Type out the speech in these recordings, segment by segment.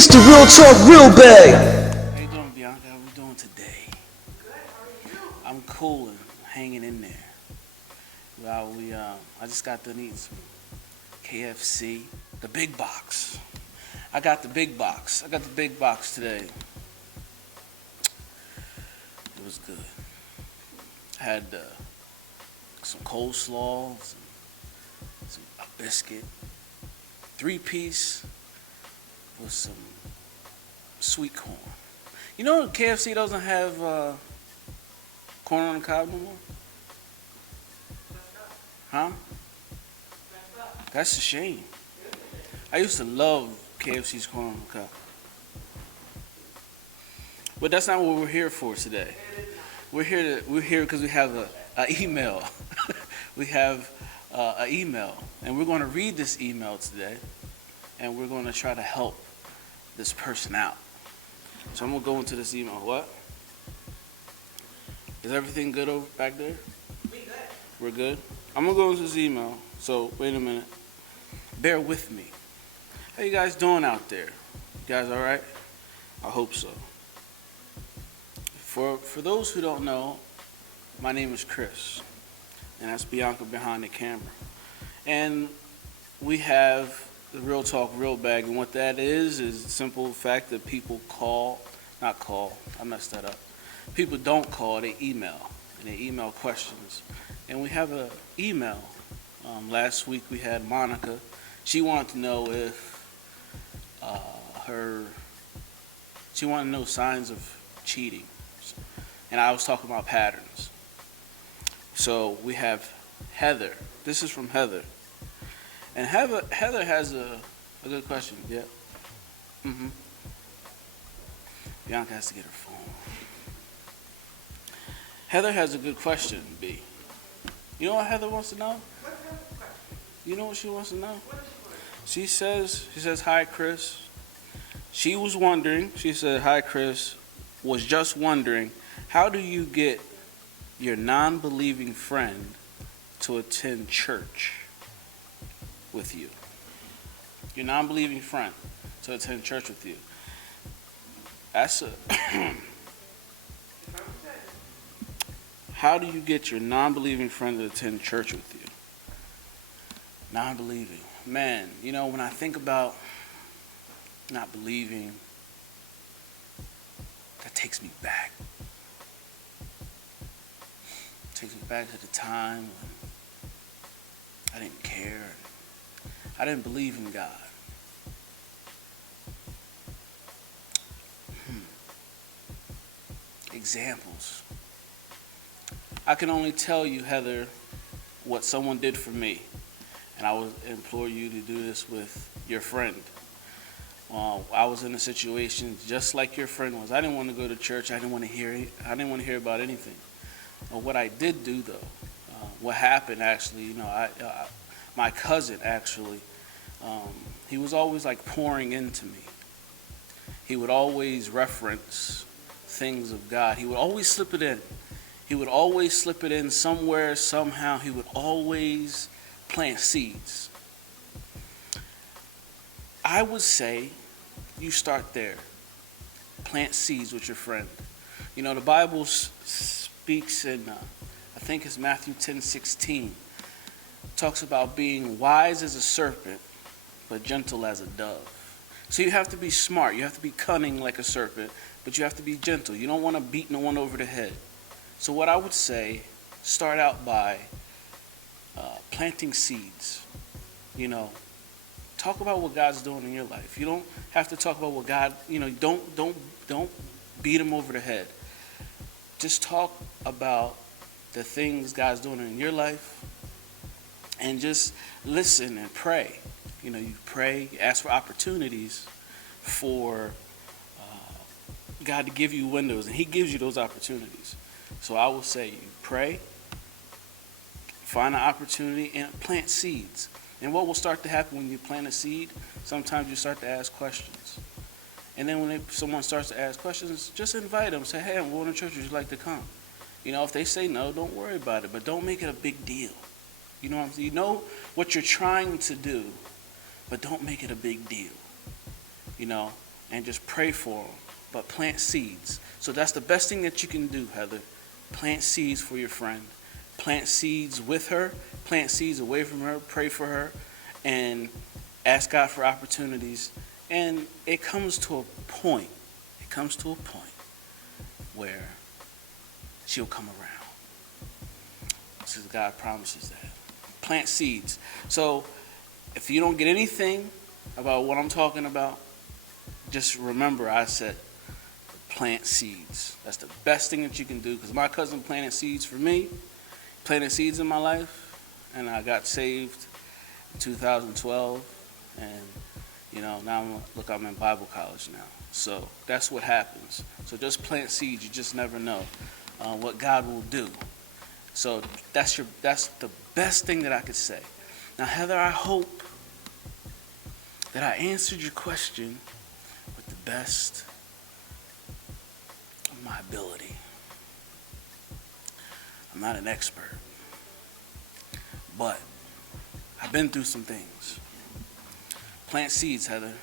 It's the Real Talk Real Bag. How you doing, Bianca? How we doing today? I'm cool and hanging in there. Well, I just got done eating some KFC, the big box. I got the big box. I got the big box today. It was good. I had some coleslaw, a biscuit, 3-piece with some sweet corn. You know KFC doesn't have corn on the cob no more? Huh? That's a shame. I used to love KFC's corn on the cob. But that's not what we're here for today. We're here because we have an email. We have an email, and we're going to read this email today, and we're going to try to help this person out. So I'm going to go into this email. What? Is everything good over back there? We good. We're good? I'm going to go into this email. So wait a minute. Bear with me. How you guys doing out there? You guys all right? I hope so. For those who don't know, my name is Chris, and that's Bianca behind the camera. And we have the Real Talk Real Bag, and what that is the simple fact that people I messed that up. People don't call, they email, and they email questions. And we have an email. Last week we had Monica. She wanted to know if she wanted to know signs of cheating. And I was talking about patterns. So we have Heather. This is from Heather. And Heather has a good question. Yeah. Bianca has to get her phone. Heather has a good question, B. You know what Heather wants to know? You know what she wants to know? She says, hi, Chris. She was wondering, she said, hi, Chris, was just wondering, how do you get your non-believing friend to attend church with you? Your non-believing friend to attend church with you. That's a How do you get your non-believing friend to attend church with you? Non-believing. Man, you know, when I think about not believing, that takes me back. It takes me back to the time when I didn't care. I didn't believe in God. Examples. I can only tell you, Heather, what someone did for me. And I would implore you to do this with your friend. I was in a situation just like your friend was. I didn't want to go to church. I didn't want to hear about anything. What I did do, though, what happened actually, you know, my cousin actually, he was always like pouring into me. He would always reference things of God. He would always slip it in. He would always slip it in somewhere, somehow. He would always plant seeds. I would say you start there. Plant seeds with your friend. You know, the Bible speaks in, I think it's Matthew 10:16. Talks about being wise as a serpent, but gentle as a dove. So you have to be smart. You have to be cunning like a serpent, but you have to be gentle. You don't want to beat no one over the head. So what I would say, start out by planting seeds. You know, talk about what God's doing in your life. You don't have to talk about what God, you know, don't beat him over the head. Just talk about the things God's doing in your life and just listen and pray. You know, you pray, you ask for opportunities for God to give you windows, and he gives you those opportunities. So I will say you pray, find an opportunity, and plant seeds. And what will start to happen when you plant a seed, sometimes you start to ask questions. And then when someone starts to ask questions, just invite them. Say, hey, I'm going to church. Would you like to come? You know, if they say no, don't worry about it. But don't make it a big deal. You know what I'm saying? You know what you're trying to do, but don't make it a big deal. You know, and just pray for them, but plant seeds. So that's the best thing that you can do, Heather. Plant seeds for your friend. Plant seeds with her. Plant seeds away from her. Pray for her. And ask God for opportunities. And it comes to a point. It comes to a point where she'll come around. Because God promises that. Plant seeds. So if you don't get anything about what I'm talking about, just remember I said plant seeds. That's the best thing that you can do, because my cousin planted seeds for me, planted seeds in my life, and I got saved in 2012, and now I'm in Bible college now. So that's what happens. So just plant seeds. You just never know what God will do. So that's the best thing that I could say. Now, Heather, I hope that I answered your question with the best of my ability. I'm not an expert, but I've been through some things. Plant seeds, Heather.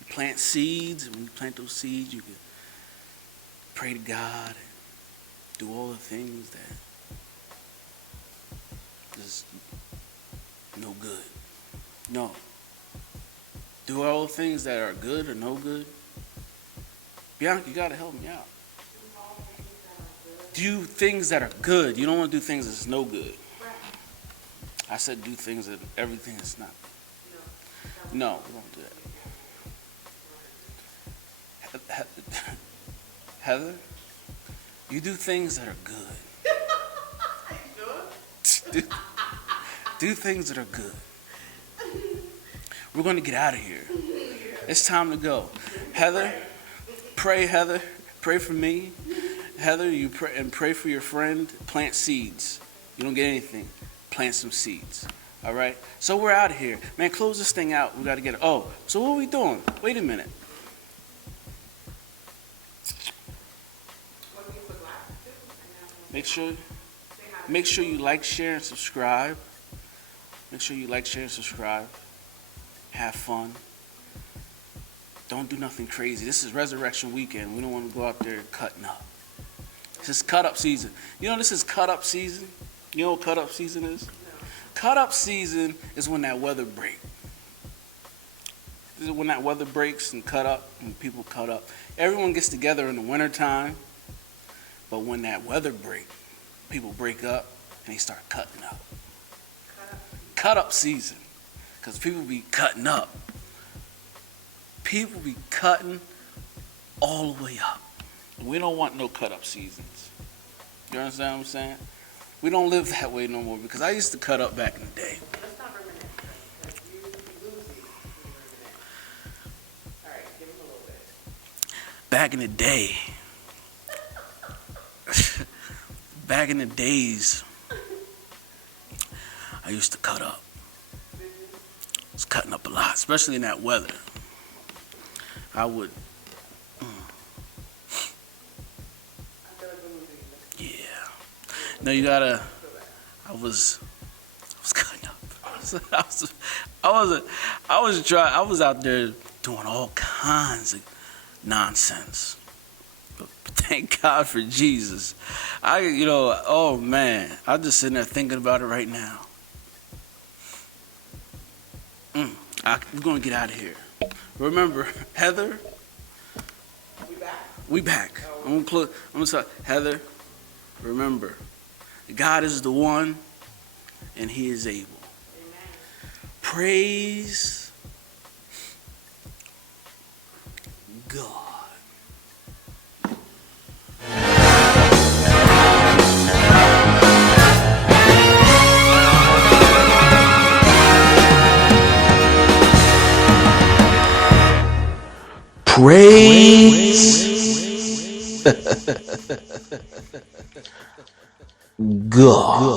You plant seeds, and when you plant those seeds, you can pray to God and do all the things that is no good. No. Do all the things that are good or no good. Bianca, you got to help me out. Do things that are good. You don't want to do things that's no good. I said do things that everything is not. No, we don't do that. Heather, you do things that are good. Do things that are good. We're going to get out of here. It's time to go. Heather, pray for me. Heather, you pray for your friend. Plant seeds. You don't get anything. Plant some seeds. All right? So we're out of here. Man, close this thing out. We got to get it. Oh, so what are we doing? Wait a minute. Make sure you like, share, and subscribe. Make sure you like, share, and subscribe. Have fun. Don't do nothing crazy. This is Resurrection Weekend. We don't want to go out there cutting up. This is cut up season. This is cut up season. You know what cut up season is? No. Cut up season is when that weather breaks. This is when that weather breaks and cut up, and people cut up. Everyone gets together in the wintertime, but when that weather breaks, people break up and they start cutting up. Cut up season. Because people be cutting up. People be cutting all the way up. We don't want no cut up seasons. You understand what I'm saying? We don't live that way no more, because I used to cut up back in the day. Let's not reminisce, because you lose these when you reminisce. All right, give him a little bit. Back in the day. Back in the days, I used to cut up. I was cutting up a lot, especially in that weather. I would. Yeah. No, you gotta. I was cutting up. I was out there doing all kinds of nonsense. But thank God for Jesus. Oh man, I'm just sitting there thinking about it right now. We're gonna get out of here. Remember, Heather. We back. I'm gonna say, Heather. Remember, God is the one, and He is able. Amen. Praise God. Praise God.